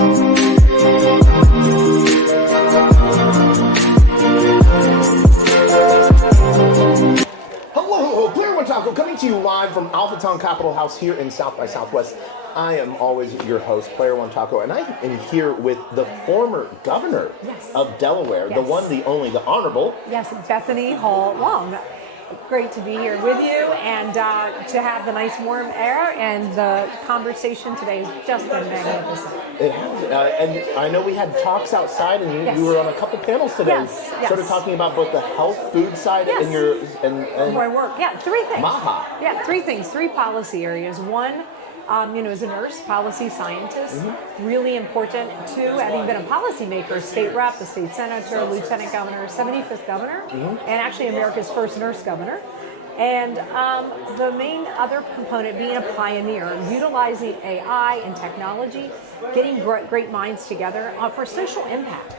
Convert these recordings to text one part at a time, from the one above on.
Coming to you live from Alphatown Capitol House here in South by Southwest. I am always your host, Player One Taco, and I am here with the former governor of Delaware, the one, the only, the honorable. Yes, Bethany Hall-Long. Great to be here with you and to have the nice warm air, and the conversation today has just been magnificent. It has, and I know we had talks outside, and you were on a couple panels today, sort of talking about both the health food side and your and my work. Yeah, three things. MAHA. Yeah, three things, three policy areas. One, as a nurse, policy scientist, really important. Two, having been a policymaker, state rep, a state senator, lieutenant governor, 75th governor, and actually America's first nurse governor. And the main other component being a pioneer, utilizing AI and technology, getting great minds together for social impact.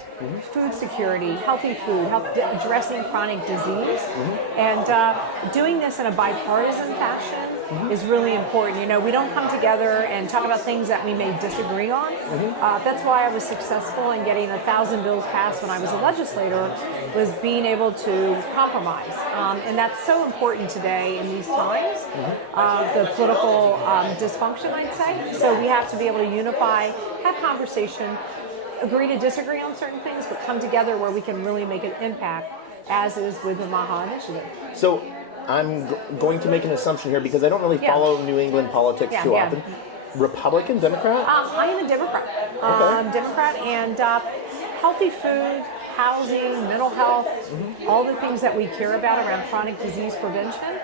Food security, healthy food, addressing chronic disease, and doing this in a bipartisan fashion is really important. We don't come together and talk about things that we may disagree on. That's why I was successful in getting 1,000 bills passed when I was a legislator, was being able to compromise. And that's so important today in these times, the political dysfunction, I'd say. So we have to be able to unify, have conversation, agree to disagree on certain things, but come together where we can really make an impact, as is with the MAHA initiative. So I'm going to make an assumption here because I don't really follow New England politics too often. Republican, Democrat? I am a Democrat. Democrat, and healthy food, housing, mental health, all the things that we care about around chronic disease prevention.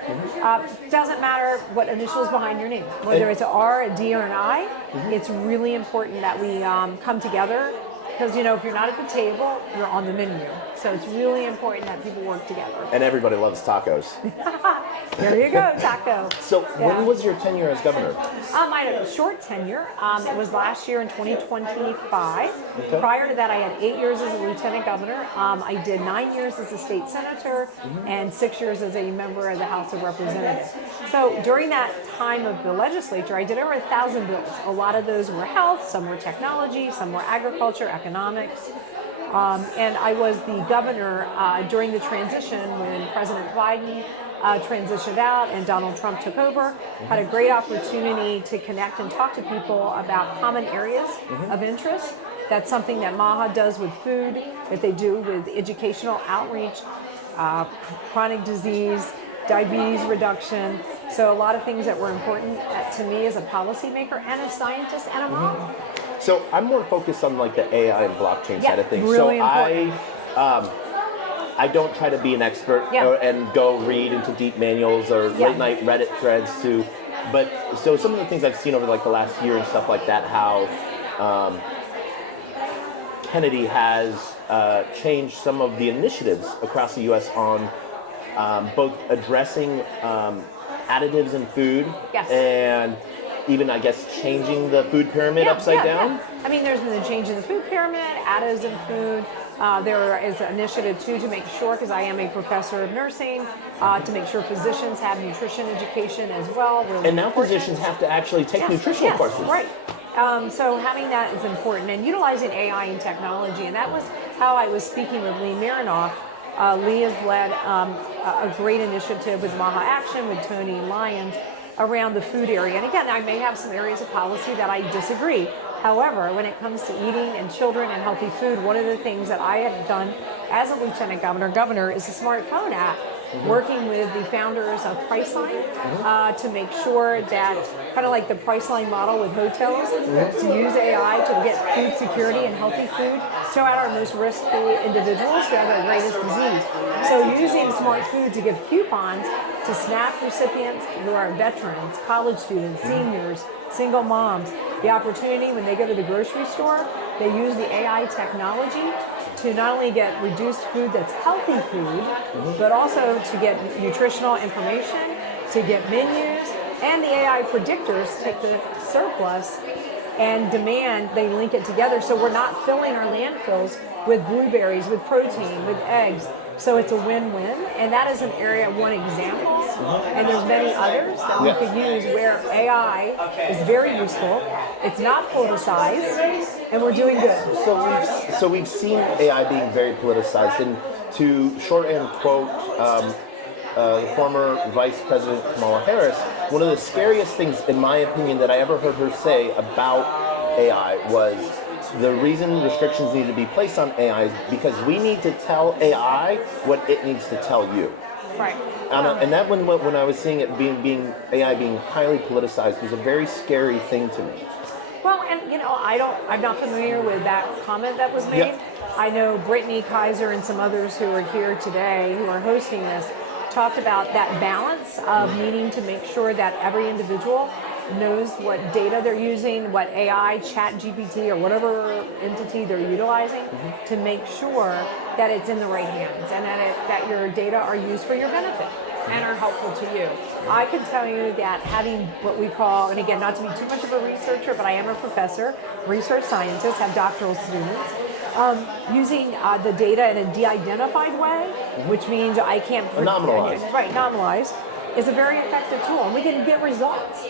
Doesn't matter what initials behind your name, whether it's an R, a D, or an I. It's really important that we come together, because if you're not at the table, you're on the menu. So it's really important that people work together. And everybody loves tacos. There you go, taco. So when was your tenure as governor? I had a short tenure. It was last year in 2025. Prior to that, I had 8 years as a lieutenant governor. I did 9 years as a state senator and 6 years as a member of the House of Representatives. So during that time of the legislature, I did over 1,000 bills. A lot of those were health, some were technology, some were agriculture, economics. And I was the governor during the transition when President Biden transitioned out and Donald Trump took over. Had a great opportunity to connect and talk to people about common areas of interest. That's something that MAHA does with food, that they do with educational outreach, chronic disease, diabetes reduction. So a lot of things that were important to me as a policymaker and a scientist and a mom. So I'm more focused on like the AI and blockchain side of things. Really so important. I don't try to be an expert and go read into deep manuals or late night Reddit threads but so some of the things I've seen over like the last year and stuff like that, how Kennedy has changed some of the initiatives across the U.S. on both addressing additives in food and even, I guess, changing the food pyramid upside down. I mean, there's been a change in the food pyramid, additives in food. There is an initiative, too, to make sure, because I am a professor of nursing, to make sure physicians have nutrition education as well. Really and now physicians have to actually take nutritional courses. Right. So having that is important, and utilizing AI and technology. And that was how I was speaking with Lee Marinoff. Lee has led a great initiative with MAHA Action, with Tony Lyons, around the food area. And again, I may have some areas of policy that I disagree. However, when it comes to eating and children and healthy food, one of the things that I have done as a lieutenant governor is a smartphone app, working with the founders of Priceline to make sure that, kind of like the Priceline model with hotels, to use AI to get food security and healthy food to our most risky individuals who have the greatest disease. So using smart food to give coupons to SNAP recipients who are veterans, college students, seniors, single moms, the opportunity when they go to the grocery store, they use the AI technology to not only get reduced food that's healthy food, but also to get nutritional information, to get menus, and the AI predictors take the surplus and demand, they link it together so we're not filling our landfills with blueberries, with protein, with eggs. So it's a win-win, and that is an area, one example And there's many others that we could use where AI is very useful. It's not politicized, and we're doing good. So we've seen AI being very politicized, and to shorthand quote former Vice President Kamala Harris, one of the scariest things, in my opinion, that I ever heard her say about AI was the reason restrictions need to be placed on AI is because we need to tell AI what it needs to tell you. Right. And that when I was seeing it being AI being highly politicized was a very scary thing to me. Well, and I'm not familiar with that comment that was made. Yep. I know Brittany Kaiser and some others who are here today who are hosting this talked about that balance of needing to make sure that every individual knows what data they're using, what AI, chat GPT, or whatever entity they're utilizing to make sure that it's in the right hands and that your data are used for your benefit and are helpful to you. I can tell you that having what we call, and again, not to be too much of a researcher, but I am a professor, research scientist, have doctoral students, using the data in a de-identified way, which means I can't... Nominalized. Right, nominalized. Is a very effective tool, and we can get results.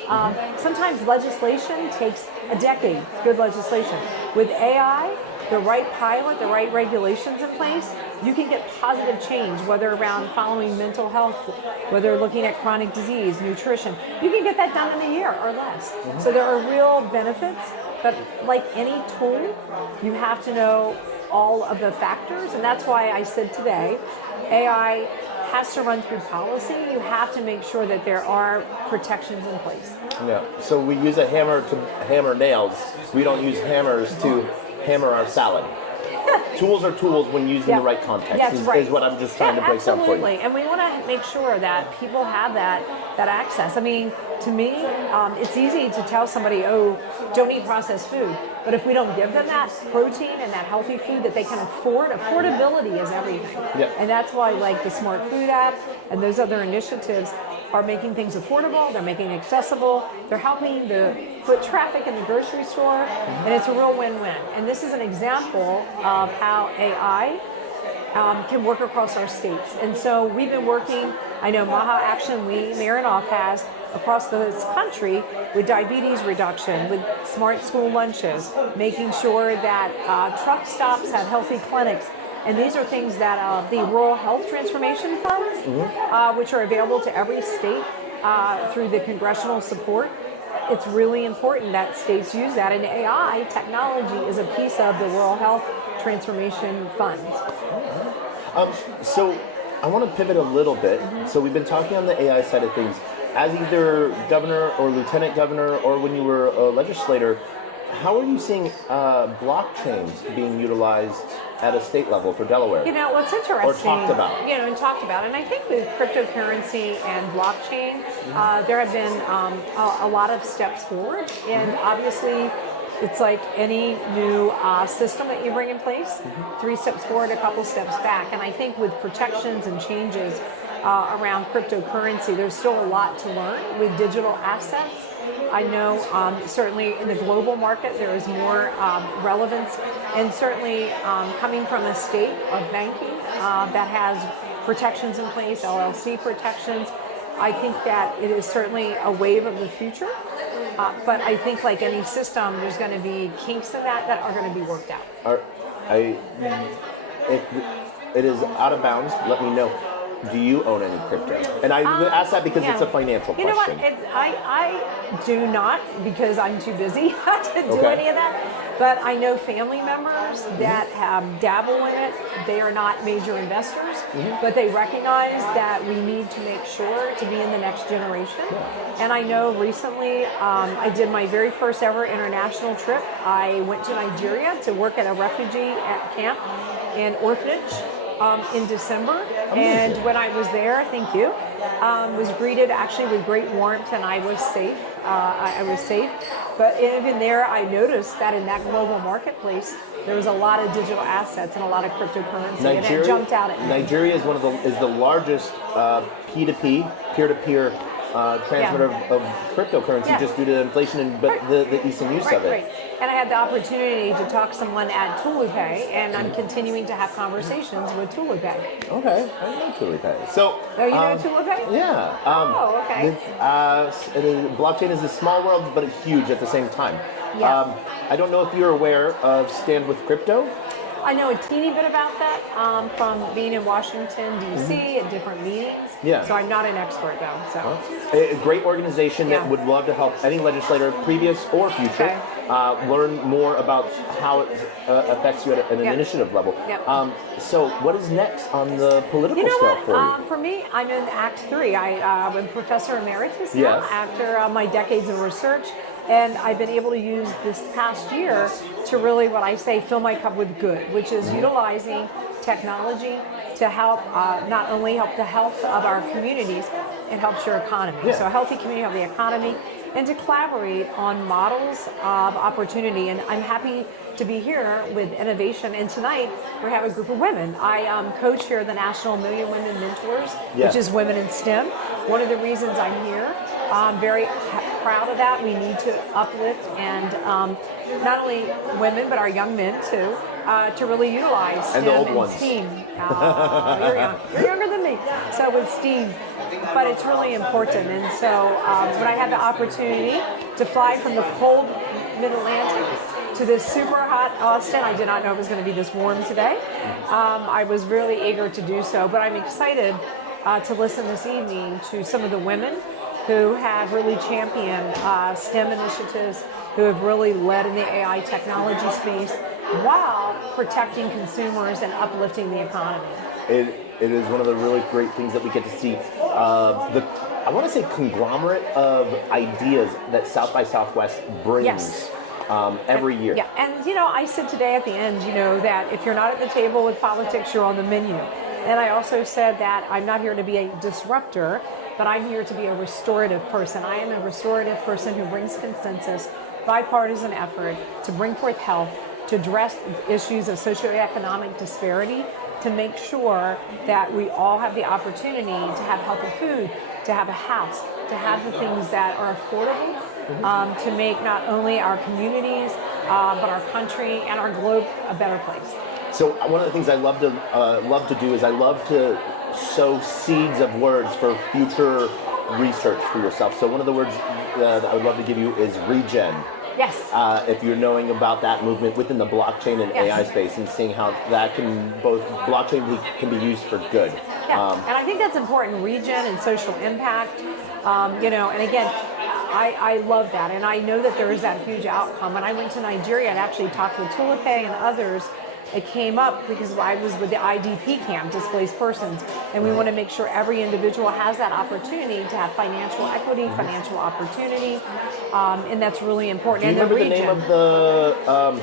Sometimes legislation takes a decade, good legislation. With AI, the right pilot, the right regulations in place, you can get positive change, whether around following mental health, whether looking at chronic disease, nutrition. You can get that done in a year or less. So there are real benefits, but like any tool, you have to know all of the factors, and that's why I said today, AI has to run through policy. You have to make sure that there are protections in place. Yeah. So we use a hammer to hammer nails. We don't use hammers to hammer our salad. Tools are tools when used in the right context. Is what I'm just trying to break down for you. Absolutely. And we want to make sure that people have that access. I mean, to me, it's easy to tell somebody, oh, don't eat processed food. But if we don't give them that protein and that healthy food that they can afford, affordability is everything. Yep. And that's why like the Smart Food app and those other initiatives are making things affordable, they're making it accessible, they're helping the foot traffic in the grocery store, and it's a real win-win. And this is an example of how AI can work across our states. And so we've been working, I know Maha Action, Marinoff has, across this country with diabetes reduction, with smart school lunches, making sure that truck stops have healthy clinics. And these are things that the Rural Health Transformation Funds, which are available to every state through the congressional support, it's really important that states use that. And AI technology is a piece of the Rural Health Transformation Funds. So I want to pivot a little bit. So we've been talking on the AI side of things. As either governor or lieutenant governor, or when you were a legislator, how are you seeing blockchain being utilized at a state level for Delaware? What's interesting, or talked about. And I think with cryptocurrency and blockchain, there have been a lot of steps forward, and obviously it's like any new system that you bring in place, 3 steps forward, a couple steps back. And I think with protections and changes around cryptocurrency, there's still a lot to learn with digital assets. I know certainly in the global market there is more relevance, and certainly coming from a state of banking that has protections in place, LLC protections, I think that it is certainly a wave of the future. But I think like any system, there's going to be kinks in that are going to be worked out. If it is out of bounds, let me know. Do you own any crypto? And I ask that because it's a financial question. You know what? I do not, because I'm too busy to do any of that. But I know family members that dabble in it. They are not major investors, but they recognize that we need to make sure to be in the next generation. And I know recently I did my very first ever international trip. I went to Nigeria to work at a refugee camp and orphanage in December. Amazing. And when I was there, thank you, was greeted actually with great warmth, and I was safe. I was safe. But even there, I noticed that in that global marketplace, there was a lot of digital assets and a lot of cryptocurrency, and it jumped out at me. Nigeria is the largest P2P, peer-to-peer transfer of cryptocurrency just due to inflation, but the ease and use of it. Right. And I had the opportunity to talk to someone at TuluPay, and I'm continuing to have conversations with TuluPay. Okay, I know TuluPay. So, you know TuluPay? Yeah. Okay. Blockchain is a small world, but it's huge at the same time. Yeah. I don't know if you're aware of Stand with Crypto. I know a teeny bit about that from being in Washington, D.C. at different meetings. Yeah. So I'm not an expert, though. So. A great organization that would love to help any legislator, previous or future, learn more about how it affects you at an initiative level. Yep. So what is next on the political scale for you? For me, I'm in Act 3. I'm a professor emeritus now after my decades of research. And I've been able to use this past year to really, what I say, fill my cup with good, which is utilizing technology to help, not only help the health of our communities, it helps your economy. So a healthy community helps the economy, and to collaborate on models of opportunity. And I'm happy to be here with innovation. And tonight, we have a group of women. I coach here the National Million Women Mentors, which is Women in STEM. One of the reasons I'm here, I'm very proud of that. We need to uplift and not only women, but our young men too, to really utilize STEM and the old ones. STEAM. You're young. You're younger than me. So with STEAM, but it's really important. And so when I had the opportunity to fly from the cold Mid-Atlantic to this super hot Austin, I did not know it was going to be this warm today. I was really eager to do so, but I'm excited to listen this evening to some of the women who have really championed STEM initiatives, who have really led in the AI technology space while protecting consumers and uplifting the economy. It is one of the really great things that we get to see. I want to say conglomerate of ideas that South by Southwest brings every year. Yeah, and I said today at the end, that if you're not at the table with politics, you're on the menu. And I also said that I'm not here to be a disruptor, but I'm here to be a restorative person. I am a restorative person who brings consensus, bipartisan effort to bring forth health, to address issues of socioeconomic disparity, to make sure that we all have the opportunity to have healthy food, to have a house, to have the things that are affordable, to make not only our communities, but our country and our globe a better place. So one of the things I love to do is I love to sow seeds of words for future research for yourself. So one of the words that I would love to give you is regen. Yes. If you're knowing about that movement within the blockchain and AI space and seeing how that can blockchain can be used for good. Yeah, and I think that's important, regen and social impact, and again, I love that, and I know that there is that huge outcome. When I went to Nigeria and actually talked with TuluPay and others, it came up because I was with the IDP camp, displaced persons, and we want to make sure every individual has that opportunity to have financial equity, financial opportunity, and that's really important. Do you remember the name of the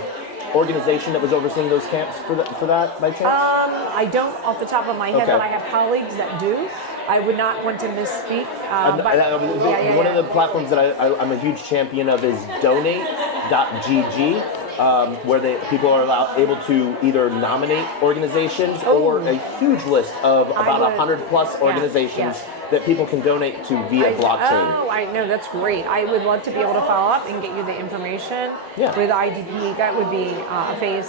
organization that was overseeing those camps for that by chance? I don't off the top of my head, but I have colleagues that do. I would not want to misspeak. One of the platforms that I'm a huge champion of is donate.gg. Where people are able to either nominate organizations or a huge list of about 100 plus organizations that people can donate to via blockchain. Oh, I know, that's great. I would love to be able to follow up and get you the information with IDP. That would be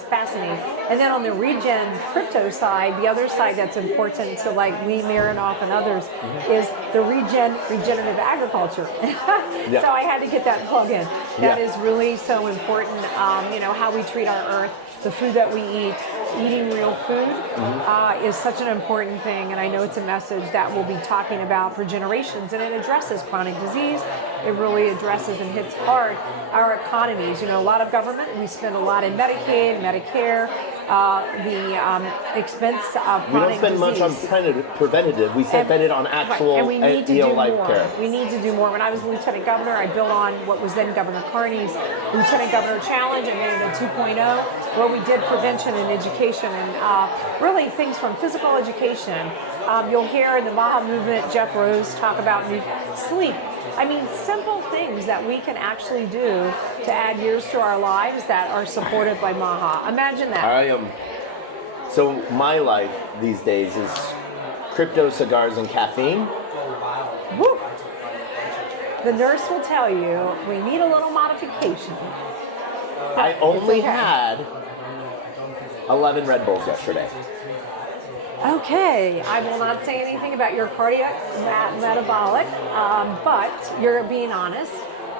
fascinating. And then on the regen crypto side, the other side that's important to like Lee Marinoff and others is the regenerative agriculture. So I had to get that plug in. That is really so important. How we treat our earth, the food that we eat, eating real food is such an important thing, and I know it's a message that we'll be talking about for generations, and it addresses chronic disease. It really addresses and hits hard our economies. A lot of government, we spend a lot in Medicaid, Medicare, the expense of chronic disease. We don't spend much on preventative. We spend it on actual and we need to do life more. care. We need to do more. When I was lieutenant governor, I built on what was then Governor Carney's Lieutenant Governor Challenge. I made it a 2.0, where we did prevention and education, and really things from physical education. You'll hear in the Maha movement, Jeff Rose talk about sleep. I mean, simple things that we can actually do to add years to our lives that are supported by Maha. Imagine that. So my life these days is crypto, cigars, and caffeine. Woo! the nurse will tell you we need a little modification. I only had 11 Red Bulls yesterday. Okay, I will not say anything about your cardiac metabolic, but you're being honest.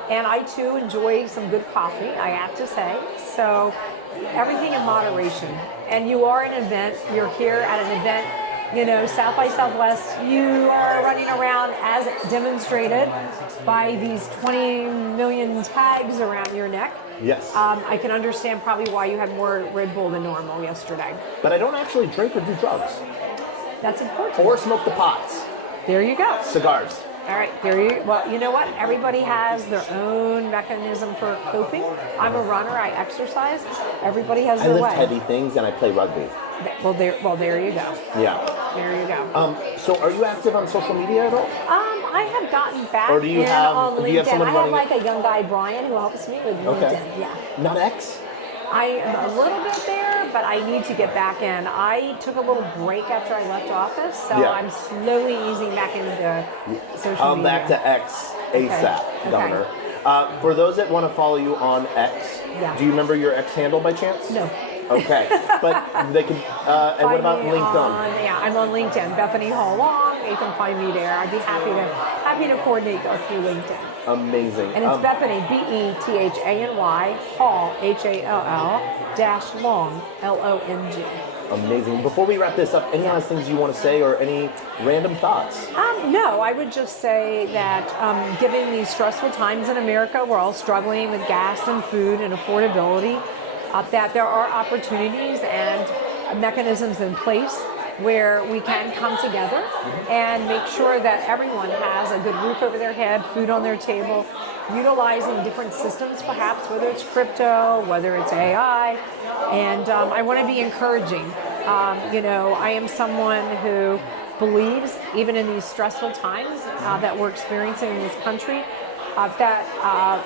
And I too enjoy some good coffee, I have to say. So everything in moderation. And you are an event, you're here at an event, South by Southwest, you are running around as demonstrated by these 20 million tags around your neck. Yes. I can understand probably why you had more Red Bull than normal yesterday. But I don't actually drink or do drugs. That's important. Or smoke the pots. There you go. Cigars. All right, well, you know what? Everybody has their own mechanism for coping. I'm a runner, I exercise. Everybody has their way. I lift heavy things and I play rugby. Well, there you go. Yeah. There you go. So are you active on social media at all? I have gotten back or do you in have, on LinkedIn. Do you have someone I running have like a young guy, Brian, who helps me with LinkedIn. Yeah. Not X? I am a little bit there, but I need to get back in. I took a little break after I left office, so I'm slowly easing back into social media. I'm back to X ASAP, Governor. For those that want to follow you on X, do you remember your X handle by chance? No. Okay, but they can. And what about LinkedIn? I'm on LinkedIn, Bethany Hall-Long. You can find me there. I'd be happy to coordinate through LinkedIn. Amazing. And it's Bethany, Bethany, Hall, Hall-Long, Long. Amazing. Before we wrap this up, any last things you want to say or any random thoughts? No, I would just say that given these stressful times in America, we're all struggling with gas and food and affordability, that there are opportunities and mechanisms in place where we can come together and make sure that everyone has a good roof over their head, food on their table, utilizing different systems perhaps, whether it's crypto, whether it's AI. And I want to be encouraging. I am someone who believes, even in these stressful times that we're experiencing in this country, that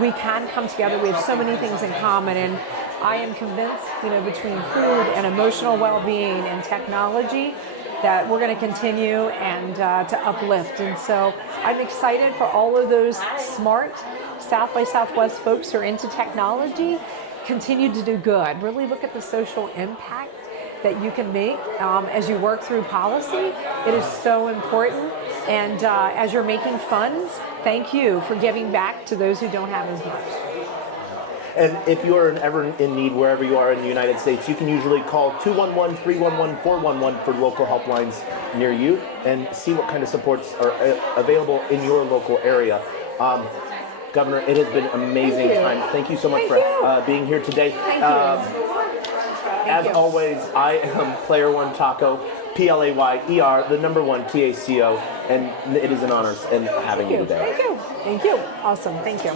we can come together. We have so many things in common, and I am convinced, between food and emotional well-being and technology, that we're going to continue and to uplift. And so I'm excited for all of those smart South by Southwest folks who are into technology, continue to do good. Really look at the social impact that you can make as you work through policy. It is so important. And as you're making funds, thank you for giving back to those who don't have as much. And if you're ever in need wherever you are in the United States, you can usually call 211-311-411 for local helplines near you and see what kind of supports are available in your local area. Governor, it has been an amazing time. Thank you so much for being here today. Thank you. As always, I am Player One Taco, PLAYER, the number one TACO, and it is an honor having you today. Thank you. Awesome. Thank you.